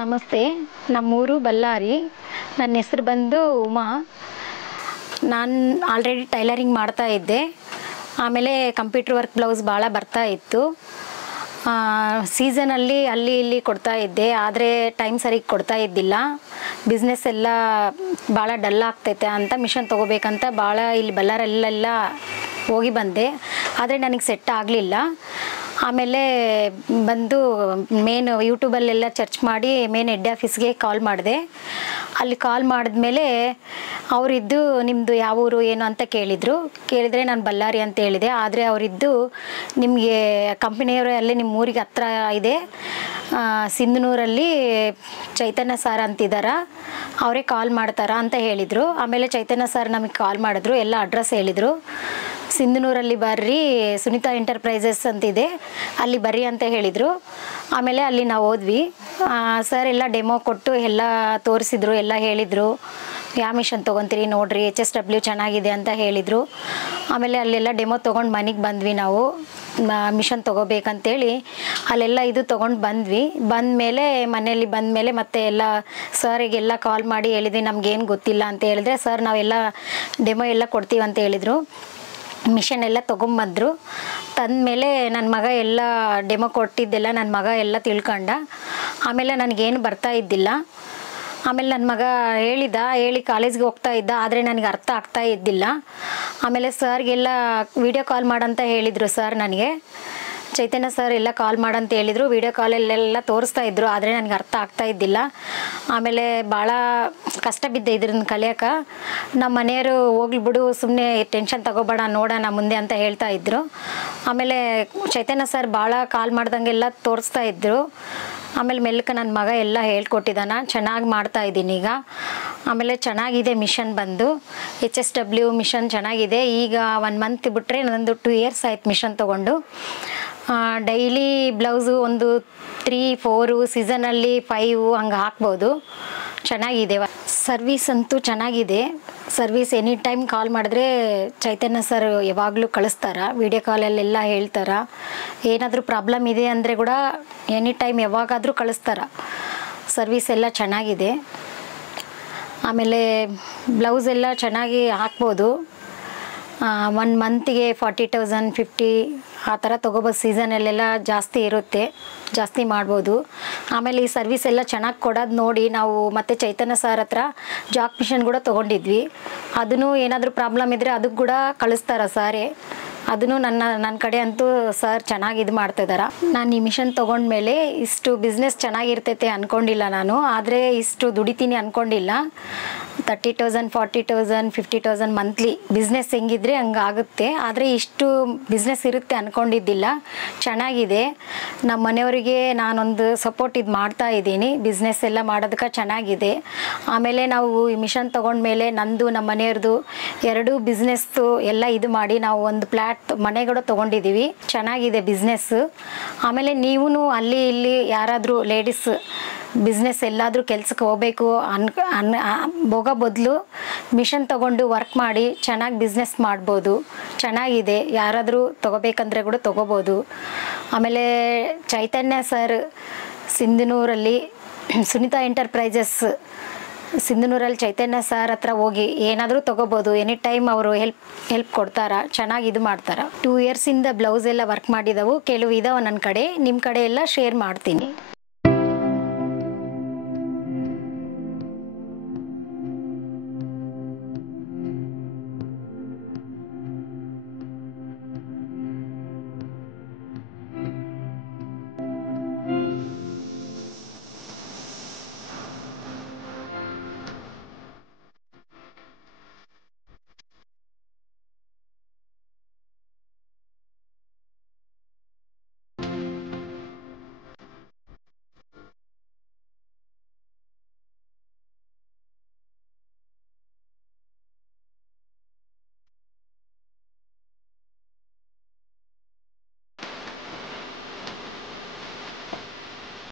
ನಮಸ್ತೆ. ನಮ್ಮೂರು ಬಳ್ಳಾರಿ. ನನ್ನ ಹೆಸರು ಬಂದು ಉಮಾ. ನಾನು ಆಲ್ರೆಡಿ ಟೈಲರಿಂಗ್ ಮಾಡ್ತಾ ಇದ್ದೆ. ಆಮೇಲೆ ಕಂಪ್ಯೂಟರ್ ವರ್ಕ್ ಬ್ಲೌಸ್ ಭಾಳ ಬರ್ತಾ ಇತ್ತು. ಸೀಸನಲ್ಲಿ ಅಲ್ಲಿ ಇಲ್ಲಿ ಕೊಡ್ತಾ ಇದ್ದೆ, ಆದರೆ ಟೈಮ್ ಸರಿಗೆ ಕೊಡ್ತಾ ಇದ್ದಿಲ್ಲ. ಬಿಸ್ನೆಸ್ ಎಲ್ಲ ಭಾಳ ಡಲ್ ಆಗ್ತೈತೆ ಅಂತ ಮಿಷನ್ ತೊಗೋಬೇಕಂತ ಭಾಳ ಇಲ್ಲಿ ಬಳ್ಳಾರಲ್ಲೆಲ್ಲ ಹೋಗಿ ಬಂದೆ, ಆದರೆ ನನಗೆ ಸೆಟ್ ಆಗಲಿಲ್ಲ. ಆಮೇಲೆ ಬಂದು ಮೇನ್ ಯೂಟ್ಯೂಬಲ್ಲೆಲ್ಲ ಸರ್ಚ್ ಮಾಡಿ ಮೇನ್ ಹೆಡ್ ಆಫೀಸ್ಗೆ ಕಾಲ್ ಮಾಡಿದೆ. ಅಲ್ಲಿ ಕಾಲ್ ಮಾಡಿದ್ಮೇಲೆ ಅವರಿದ್ದು ನಿಮ್ಮದು ಯಾವ ಊರು ಏನು ಅಂತ ಕೇಳಿದರೆ ನಾನು ಬಳ್ಳಾರಿ ಅಂತ ಹೇಳಿದೆ. ಆದರೆ ಅವರಿದ್ದು ನಿಮಗೆ ಕಂಪನಿಯವರು ಅಲ್ಲಿ ನಿಮ್ಮ ಊರಿಗೆ ಹತ್ರ ಇದೆ, ಸಿಂಧನೂರಲ್ಲಿ ಚೈತನ್ಯ ಸರ್ ಅಂತಿದ್ದಾರ, ಅವರೇ ಕಾಲ್ ಮಾಡ್ತಾರಾ ಅಂತ ಹೇಳಿದರು. ಆಮೇಲೆ ಚೈತನ್ಯ ಸರ್ ನಮಗೆ ಕಾಲ್ ಮಾಡಿದ್ರು, ಎಲ್ಲ ಅಡ್ರೆಸ್ ಹೇಳಿದರು. ಸಿಂಧನೂರಲ್ಲಿ ಬರ್ರಿ, ಸುನೀತಾ ಎಂಟರ್ಪ್ರೈಸಸ್ ಅಂತಿದೆ, ಅಲ್ಲಿ ಬರ್ರಿ ಅಂತ ಹೇಳಿದರು. ಆಮೇಲೆ ಅಲ್ಲಿ ನಾವು ಹೋದ್ವಿ. ಸರ್ ಎಲ್ಲ ಡೆಮೋ ಕೊಟ್ಟು ಎಲ್ಲ ತೋರಿಸಿದ್ರು, ಎಲ್ಲ ಹೇಳಿದರು. ಯಾವ ಮಿಷನ್ ತೊಗೊತೀರಿ ನೋಡಿರಿ, HSW ಚೆನ್ನಾಗಿದೆ ಅಂತ ಹೇಳಿದರು. ಆಮೇಲೆ ಅಲ್ಲೆಲ್ಲ ಡೆಮೋ ತೊಗೊಂಡು ಮನೆಗೆ ಬಂದ್ವಿ. ನಾವು ಮಿಷನ್ ತೊಗೋಬೇಕಂತೇಳಿ ಅಲ್ಲೆಲ್ಲ ಇದು ತೊಗೊಂಡು ಬಂದ್ವಿ. ಬಂದಮೇಲೆ ಮನೆಯಲ್ಲಿ ಬಂದಮೇಲೆ ಮತ್ತೆ ಎಲ್ಲ ಸರಿಗೆಲ್ಲ ಕಾಲ್ ಮಾಡಿ ಹೇಳಿದ್ವಿ, ನಮಗೇನು ಗೊತ್ತಿಲ್ಲ ಅಂತ ಹೇಳಿದ್ರೆ ಸರ್ ನಾವೆಲ್ಲ ಡೆಮೋ ಎಲ್ಲ ಕೊಡ್ತೀವಂತ ಹೇಳಿದರು. ಮಿಷನ್ ಎಲ್ಲ ತೊಗೊಂಬಂದರು. ತಂದಮೇಲೆ ನನ್ನ ಮಗ ಎಲ್ಲ ಡೆಮೋ ಕೊಟ್ಟಿದ್ದೆಲ್ಲ ನನ್ನ ಮಗ ಎಲ್ಲ ತಿಳ್ಕೊಂಡ. ಆಮೇಲೆ ನನಗೇನು ಬರ್ತಾ ಇದ್ದಿಲ್ಲ. ಆಮೇಲೆ ನನ್ನ ಮಗ ಹೇಳಿ ಕಾಲೇಜ್ಗೆ ಹೋಗ್ತಾ ಇದ್ದ, ಆದರೆ ನನಗೆ ಅರ್ಥ ಆಗ್ತಾ ಇದ್ದಿಲ್ಲ. ಆಮೇಲೆ ಸರ್ಗೆಲ್ಲ ವಿಡಿಯೋ ಕಾಲ್ ಮಾಡಂತ ಹೇಳಿದರು. ಸರ್ ನನಗೆ ಚೈತನ್ಯ ಸರ್ ಎಲ್ಲ ಕಾಲ್ ಮಾಡಂತ ಹೇಳಿದರು. ವಿಡಿಯೋ ಕಾಲಲ್ಲೆಲ್ಲ ತೋರಿಸ್ತಾ ಇದ್ದರು, ಆದರೆ ನನಗೆ ಅರ್ಥ ಆಗ್ತಾ ಇದ್ದಿಲ್ಲ. ಆಮೇಲೆ ಭಾಳ ಕಷ್ಟ ಬಿದ್ದೆ ಇದ್ರನ್ನ ಕಲಿಯೋಕೆ. ನಮ್ಮ ಮನೆಯವರು ಹೋಗ್ಲಿ ಬಿಡು, ಸುಮ್ಮನೆ ಟೆನ್ಷನ್ ತಗೋಬೇಡ, ನೋಡೋಣ ಮುಂದೆ ಅಂತ ಹೇಳ್ತಾ ಇದ್ದರು. ಆಮೇಲೆ ಚೈತನ್ಯ ಸರ್ ಭಾಳ ಕಾಲ್ ಮಾಡ್ದಂಗೆಲ್ಲ ತೋರಿಸ್ತಾ ಇದ್ದರು. ಆಮೇಲೆ ಮೆಲ್ಲಕ್ಕೆ ನನ್ನ ಮಗ ಎಲ್ಲ ಹೇಳ್ಕೊಟ್ಟಿದ್ದಾನ, ಚೆನ್ನಾಗಿ ಮಾಡ್ತಾಯಿದ್ದೀನಿ ಈಗ. ಆಮೇಲೆ ಚೆನ್ನಾಗಿದೆ ಮಿಷನ್ ಬಂದು, HSW ಮಿಷನ್ ಚೆನ್ನಾಗಿದೆ. ಈಗ 1 ಮಂತ್ ಬಿಟ್ಟರೆ ನಂದು 2 ಇಯರ್ಸ್ ಆಯ್ತು ಮಿಷನ್ ತೊಗೊಂಡು. ಡೈಲಿ ಬ್ಲೌಸು ಒಂದು 3-4, ಸೀಸನಲ್ಲಿ 5 ಹಂಗೆ ಹಾಕ್ಬೋದು. ಚೆನ್ನಾಗಿದೆ. ಸರ್ವೀಸ್ ಅಂತೂ ಚೆನ್ನಾಗಿದೆ. ಸರ್ವೀಸ್ ಎನಿ ಟೈಮ್ ಕಾಲ್ ಮಾಡಿದ್ರೆ ಚೈತನ್ಯ ಸರ್ ಯಾವಾಗಲೂ ಕಳಿಸ್ತಾರೆ, ವಿಡಿಯೋ ಕಾಲಲ್ಲೆಲ್ಲ ಹೇಳ್ತಾರೆ. ಏನಾದರೂ ಪ್ರಾಬ್ಲಮ್ ಇದೆ ಅಂದರೆ ಕೂಡ ಎನಿ ಟೈಮ್ ಯಾವಾಗಾದರೂ ಕಳಿಸ್ತಾರೆ. ಸರ್ವೀಸ್ ಎಲ್ಲ ಚೆನ್ನಾಗಿದೆ. ಆಮೇಲೆ ಬ್ಲೌಸ್ ಎಲ್ಲ ಚೆನ್ನಾಗಿ ಹಾಕ್ಬೋದು. 1 ಮಂತಿಗೆ 40,000 50 ಆ ಥರ ತೊಗೋಬೋದು. ಸೀಸನಲ್ಲೆಲ್ಲ ಜಾಸ್ತಿ ಇರುತ್ತೆ, ಜಾಸ್ತಿ ಮಾಡ್ಬೋದು. ಆಮೇಲೆ ಈ ಸರ್ವಿಸ್ ಎಲ್ಲ ಚೆನ್ನಾಗಿ ಕೊಡೋದು ನೋಡಿ ನಾವು ಮತ್ತೆ ಚೈತನ್ಯ ಸರ್ ಹತ್ರ ಜಾಕ್ ಮಿಷನ್ ಕೂಡ ತೊಗೊಂಡಿದ್ವಿ. ಅದನ್ನು ಏನಾದರೂ ಪ್ರಾಬ್ಲಮ್ ಇದ್ದರೆ ಅದಕ್ಕೆ ಕೂಡ ಕಳಿಸ್ತಾರೆ ಸಾರೇ. ಅದನ್ನು ನನ್ನ ಕಡೆ ಅಂತೂ ಸರ್ ಚೆನ್ನಾಗಿ ಇದು ಮಾಡ್ತಿದ್ದಾರೆ. ನಾನು ಈ ಮಿಷನ್ ತೊಗೊಂಡ್ಮೇಲೆ ಇಷ್ಟು ಬಿಸ್ನೆಸ್ ಚೆನ್ನಾಗಿರ್ತೈತೆ ಅಂದ್ಕೊಂಡಿಲ್ಲ ನಾನು, ಆದರೆ ಇಷ್ಟು ದುಡಿತೀನಿ ಅಂದ್ಕೊಂಡಿಲ್ಲ. 30,000 40,000 50,000 ಮಂತ್ಲಿ ಬಿಸ್ನೆಸ್ ಹೆಂಗಿದ್ರೆ ಹಂಗೆ ಆಗುತ್ತೆ, ಆದರೆ ಇಷ್ಟು ಬಿಸ್ನೆಸ್ ಇರುತ್ತೆ ಅಂದ್ಕೊಂಡಿದ್ದಿಲ್ಲ. ಚೆನ್ನಾಗಿದೆ. ನಮ್ಮ ಮನೆಯವರಿಗೆ ನಾನೊಂದು ಸಪೋರ್ಟ್ ಇದು ಮಾಡ್ತಾ ಇದ್ದೀನಿ, ಬಿಸ್ನೆಸ್ ಎಲ್ಲ ಮಾಡೋದಕ್ಕೆ ಚೆನ್ನಾಗಿದೆ. ಆಮೇಲೆ ನಾವು ಈ ಮಿಷನ್ ತೊಗೊಂಡ್ಮೇಲೆ ನಂದು ನಮ್ಮ ಮನೆಯವ್ರದ್ದು 2 ಬಿಸ್ನೆಸ್ಸು ಎಲ್ಲ ಇದು ಮಾಡಿ ನಾವು ಒಂದು ಫ್ಲ್ಯಾಟ್ ಮನೆ ಕೂಡ ತೊಗೊಂಡಿದ್ದೀವಿ. ಚೆನ್ನಾಗಿದೆ ಬಿಸ್ನೆಸ್ಸು. ಆಮೇಲೆ ನೀವು ಅಲ್ಲಿ ಇಲ್ಲಿ ಯಾರಾದರೂ ಲೇಡೀಸ್ ಬಿಸ್ನೆಸ್ ಎಲ್ಲಾದರೂ ಕೆಲ್ಸಕ್ಕೆ ಹೋಗಬೇಕು ಹೋಗೋ ಬದಲು ಮಿಷನ್ ತೊಗೊಂಡು ವರ್ಕ್ ಮಾಡಿ ಚೆನ್ನಾಗಿ ಬಿಸ್ನೆಸ್ ಮಾಡ್ಬೋದು. ಚೆನ್ನಾಗಿದೆ, ಯಾರಾದರೂ ತೊಗೋಬೇಕಂದ್ರೆ ಕೂಡ ತೊಗೋಬೋದು. ಆಮೇಲೆ ಚೈತನ್ಯ ಸರ್ ಸಿಂಧನೂರಲ್ಲಿ ಸುನೀತಾ ಎಂಟರ್ಪ್ರೈಸಸ್ ಸಿಂಧನೂರಲ್ಲಿ ಚೈತನ್ಯ ಸರ್ ಹತ್ರ ಹೋಗಿ ಏನಾದರೂ ತೊಗೋಬೋದು. ಎನಿ ಟೈಮ್ ಅವರು ಹೆಲ್ಪ್ ಕೊಡ್ತಾರೆ, ಚೆನ್ನಾಗಿ ಇದು ಮಾಡ್ತಾರೆ. 2 ಇಯರ್ಸಿಂದ ಬ್ಲೌಸ್ ಎಲ್ಲ ವರ್ಕ್ ಮಾಡಿದವು, ಕೆಲವು ಇದಾವೆ ನನ್ನ ಕಡೆ. ನಿಮ್ಮ ಕಡೆ ಎಲ್ಲ ಶೇರ್ ಮಾಡ್ತೀನಿ.